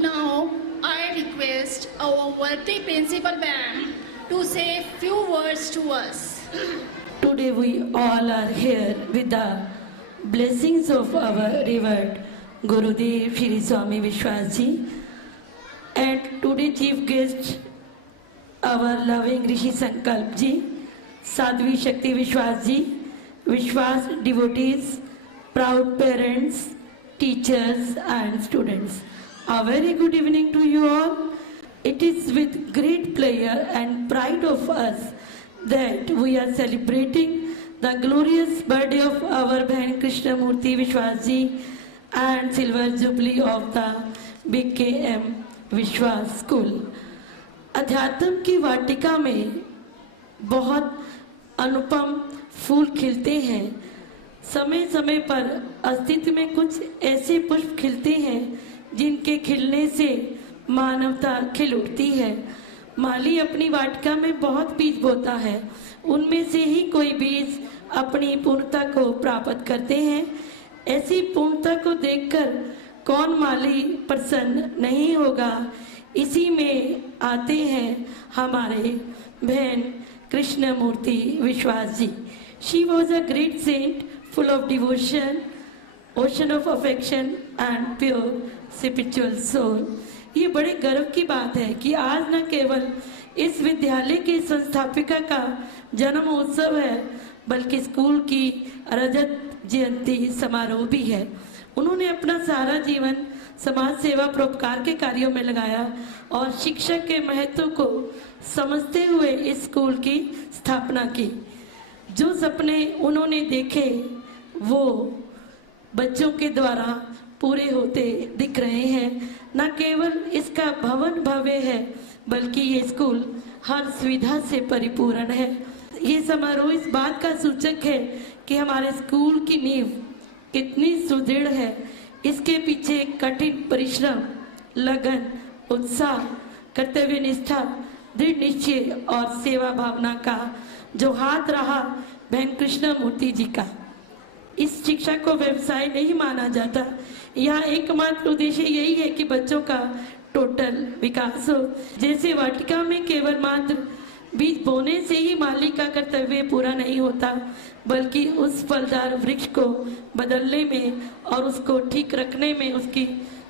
Now, I request our worthy principal ma'am to say few words to us. Today we all are here with the blessings of our revered Gurudev Shri Swami Vishwasji, and today chief guest our loving Rishi Sankalp ji, Sadhvi Shakti Vishwas ji, Vishwas devotees, proud parents, teachers and students. A very good evening to you all. It is with great pleasure and pride of us that we are celebrating the glorious birthday of our Bhain Krishnamurti Vishwas ji and silver jubilee of the BKM Vishwas School. अध्यात्म की वाटिका में बहुत अनुपम फूल खिलते हैं। समय समय पर अस्तित्व में कुछ ऐसे पुष्प खिलते हैं जिनके खिलने से मानवता खिल उठती है। माली अपनी वाटिका में बहुत बीज बोता है, उनमें से ही कोई बीज अपनी पूर्णता को प्राप्त करते हैं। ऐसी पूर्णता को देखकर कौन माली प्रसन्न नहीं होगा। इसी में आते हैं हमारे बहन Krishnamurthy Vishwas ji. She was a great saint full of devotion, ocean of affection and pure spiritual soul. ये बड़े गर्व की बात है कि आज न केवल इस विद्यालय की संस्थापिका का जन्म उत्सव है, बल्कि स्कूल की रजत जयंती समारोह भी है। उन्होंने अपना सारा जीवन समाज सेवा परोपकार के कार्यों में लगाया और शिक्षा के महत्व को समझते हुए इस स्कूल की स्थापना की। जो सपने उन्होंने देखे वो बच्चों के द्वारा पूरे होते दिख रहे हैं। न केवल इसका भवन भव्य है, बल्कि ये स्कूल हर सुविधा से परिपूर्ण है। ये समारोह इस बात का सूचक है कि हमारे स्कूल की नींव कितनी सुदृढ़ है। इसके पीछे कठिन परिश्रम, लगन, उत्साह, कर्तव्य निष्ठा, दृढ़ निश्चय और सेवा भावना का जो हाथ रहा बहन कृष्णमूर्ति जी का। इस शिक्षा को व्यवसाय नहीं माना जाता। यहाँ एकमात्र उद्देश्य यही है कि बच्चों का टोटल विकास हो। जैसे वाटिका में केवल मात्र बीज बोने से ही माली का कर्तव्य पूरा नहीं होता, बल्कि उस फलदार वृक्ष को बदलने में और उसको ठीक रखने में, उसकी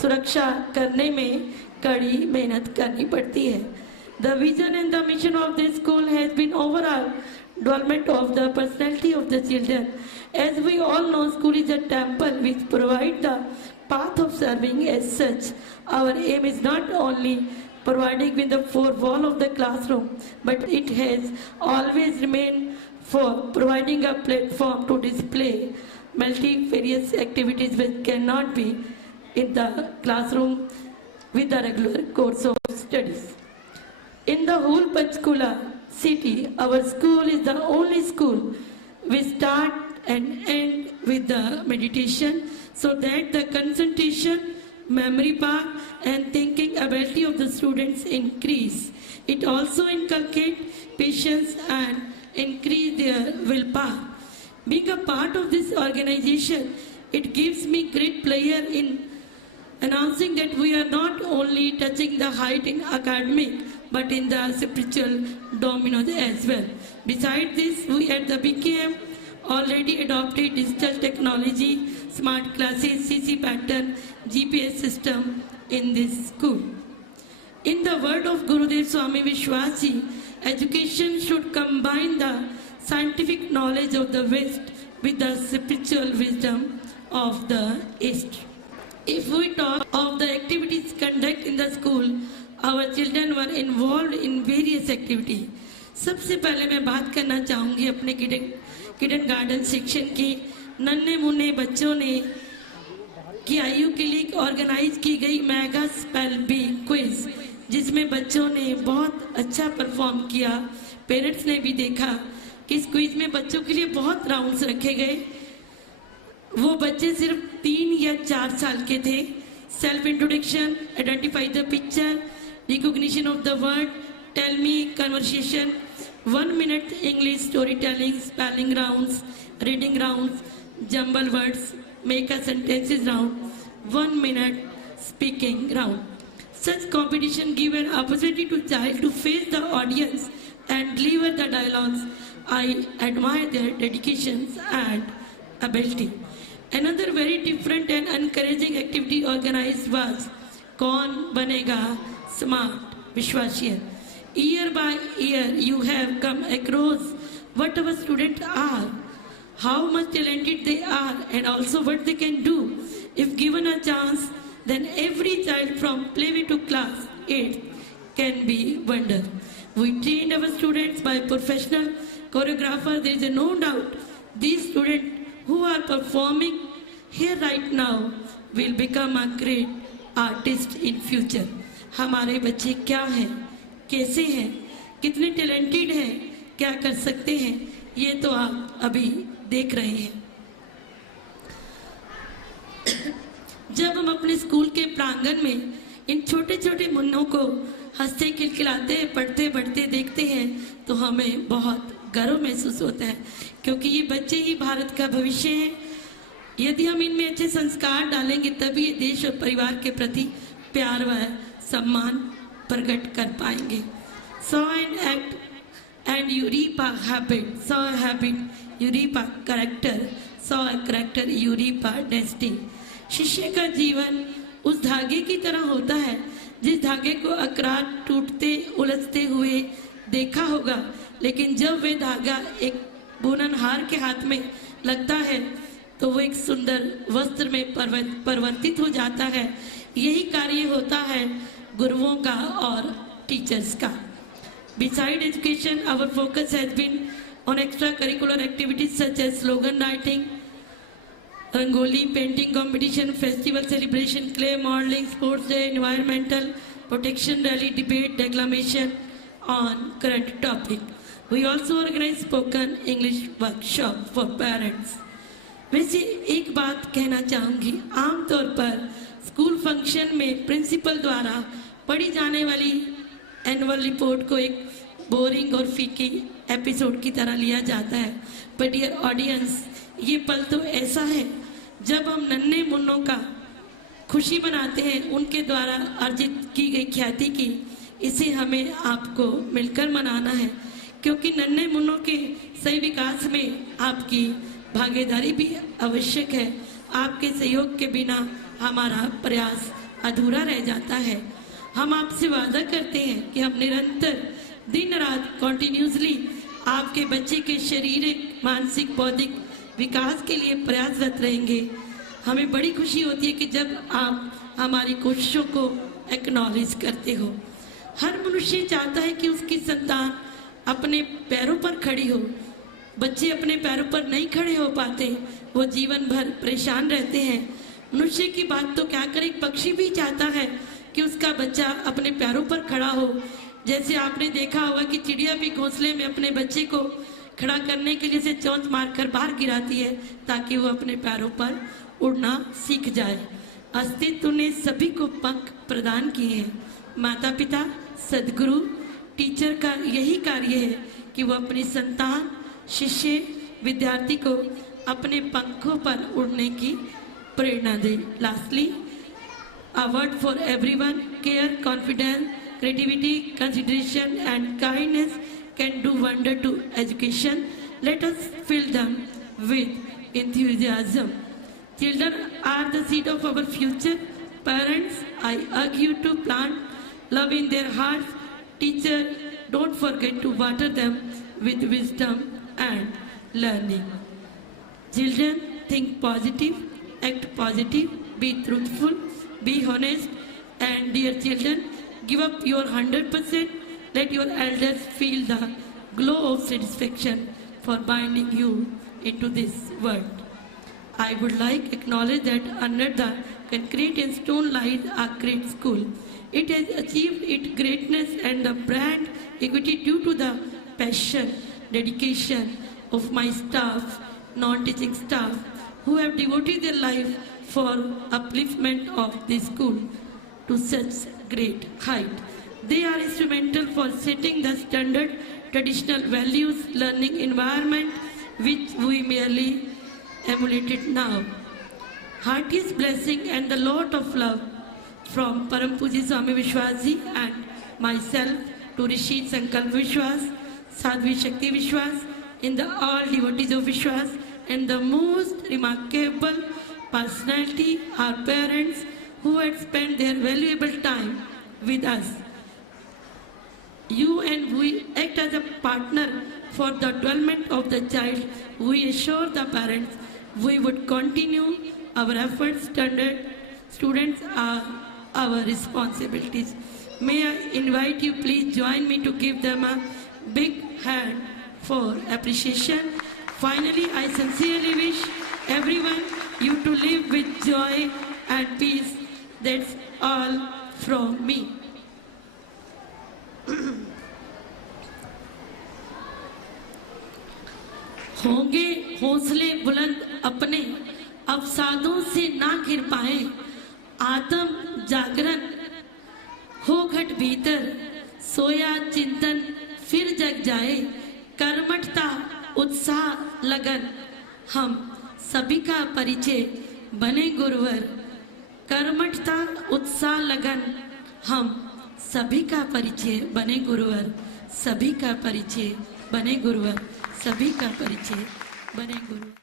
सुरक्षा करने में कड़ी मेहनत करनी पड़ती है। The vision and the mission of this school has been overall development of the personality of the children. As we all know, school is a temple which provides the path of serving. As such, our aim is not only providing with the four wall of the classroom, but it has always remained for providing a platform to display multifarious activities which cannot be in the classroom with the regular course of studies. In the whole Panchkula city, our school is the only school we start and end with the meditation, so that the concentration, memory power and thinking ability of the students increase. It also inculcates patience and increase their willpower. Being a part of this organization, it gives me great pleasure in announcing that we are not only touching the height in academic, but in the spiritual dominoes as well. Besides this, we at the BKM already adopted digital technology, smart classes, CC pattern, GPS system in this school. In the word of Gurudev Swami Vishwasji, education should combine the scientific knowledge of the West with the spiritual wisdom of the East. If we talk of the activities conducted in the school, our children were involved in various activities. सबसे पहले मैं बात करना चाहूँगी अपने kidding garden section की। नन्हे मुन्ने बच्चों ने की आयु के लिए ऑर्गेनाइज की गई मेगा स्पेल बी क्विज, जिसमें बच्चों ने बहुत अच्छा परफॉर्म किया। पेरेंट्स ने भी देखा कि इस क्विज में बच्चों के लिए बहुत राउंड्स रखे गए। वो बच्चे सिर्फ 3 या 4 साल के थे। Self introduction, identify the picture, recognition of the word, tell me, conversation, 1 minute English storytelling, spelling rounds, reading rounds, jumble words, make a sentences round, 1 minute speaking round. Such competition give an opportunity to child to face the audience and deliver the dialogues. I admire their dedications and ability. Another very different and encouraging activity organized was Kaun Banega Smart Vishwashya. Year by year, you have come across what our students are, how much talented they are, and also what they can do. If given a chance, then every child from playway to class 8 can be wonder. We trained our students by professional choreographers. There is no doubt these students who are performing here right now will become a great artist in future. हमारे बच्चे क्या हैं, कैसे हैं, कितने talented हैं, क्या कर सकते हैं, ये तो आप अभी देख रहे हैं. जब हम अपने स्कूल के प्रांगण में इन छोटे छोटे मुन्नों को हंसते खिलखिलाते पढ़ते बढ़ते देखते हैं तो हमें बहुत गर्व महसूस होता है, क्योंकि ये बच्चे ही भारत का भविष्य हैं. यदि हम इनमें अच्छे संस्कार डालेंगे तभी ये देश और परिवार के प्रति प्यार व सम्मान प्रकट कर पाएंगे. Saw an act and Eureka habit, saw a habit, Eureka character, saw a character, Eureka destiny. शिष्य का जीवन उस धागे की तरह होता है जिस धागे को अकरार टूटते उलझते हुए देखा होगा, लेकिन जब वे धागा एक बुननहार के हाथ में लगता है तो वो एक सुंदर वस्त्र में परिवर्तित हो जाता है. यही कार्य होता है गुरुओं का और टीचर्स का. Beside education, our focus has been on extracurricular activities such as slogan writing, Rangoli, painting competition, festival celebration, clay modeling, sports day, environmental protection rally, debate, declamation on current topic. We also organize spoken English workshop for parents. वैसे एक बात कहना चाहूँगी, आमतौर पर school function में principal द्वारा पढ़ी जाने वाली एनुअल रिपोर्ट को एक बोरिंग और फीकी एपिसोड की तरह लिया जाता है. बट डियर ऑडियंस, ये पल तो ऐसा है जब हम नन्हे मुन्नों का खुशी मनाते हैं, उनके द्वारा अर्जित की गई ख्याति की. इसे हमें आपको मिलकर मनाना है, क्योंकि नन्हे मुन्नों के सही विकास में आपकी भागीदारी भी आवश्यक है. आपके सहयोग के बिना हमारा प्रयास अधूरा रह जाता है. हम आपसे वादा करते हैं कि हम निरंतर दिन रात कॉन्टिन्यूसली आपके बच्चे के शारीरिक, मानसिक, बौद्धिक विकास के लिए प्रयासरत रहेंगे. हमें बड़ी खुशी होती है कि जब आप हमारी कोशिशों को एक्नॉलेज करते हो. हर मनुष्य चाहता है कि उसकी संतान अपने पैरों पर खड़ी हो. बच्चे अपने पैरों पर नहीं खड़े हो पाते, वो जीवन भर परेशान रहते हैं. मनुष्य की बात तो क्या करे, पक्षी भी चाहता है कि उसका बच्चा अपने पैरों पर खड़ा हो. जैसे आपने देखा होगा कि चिड़िया भी घोंसले में अपने बच्चे को खड़ा करने के लिए से चोंच मारकर बाहर गिराती है ताकि वो अपने पैरों पर उड़ना सीख जाए. अस्तित्व ने सभी को पंख प्रदान किए हैं. माता पिता, सदगुरु, टीचर का यही कार्य है कि वो अपनी संतान, शिष्य, विद्यार्थी को अपने पंखों पर उड़ने की प्रेरणा दे. Lastly, a word for everyone: care, confidence, creativity, consideration and kindness can do wonder to education. Let us fill them with enthusiasm. Children are the seed of our future. Parents, I urge you to plant love in their hearts. Teacher, don't forget to water them with wisdom and learning. Children, think positive, act positive, be truthful, be honest, and dear children, give up your 100%. Let your elders feel the glow of satisfaction for binding you into this world. I would like to acknowledge that under the concrete and stone lies a great school. It has achieved its greatness and the brand equity due to the passion, dedication of my staff, non-teaching staff, who have devoted their life for upliftment of this school to such great height. They are instrumental for setting the standard traditional values, learning environment which we merely emulated now. Heartiest blessing and the lot of love from Param Puji Swami Vishwas Ji and myself to Rishi Sankalp Vishwas, Sadhvi Shakti Vishwas, in the all devotees of Vishwas, and the most remarkable personality, our parents, who had spent their valuable time with us. You and we act as a partner for the development of the child. We assure the parents we would continue our efforts. Students are our responsibilities. May I invite you, please join me to give them a big hand for appreciation. Finally, I sincerely wish everyone you to live with joy and peace. That's all from me. होंगे हौसले बुलंद अपने, अवसादों से ना गिर पाए, आत्म जागरण हो घट भीतर, सोया चिंतन फिर जग जाए, कर्मठता उत्साह लगन हम सभी का परिचय बने गुरुवर। कर्मठता उत्साह लगन हम सभी का परिचय बने गुरुवर, सभी का परिचय बने गुरुवर, सभी का परिचय बने गुरुवर।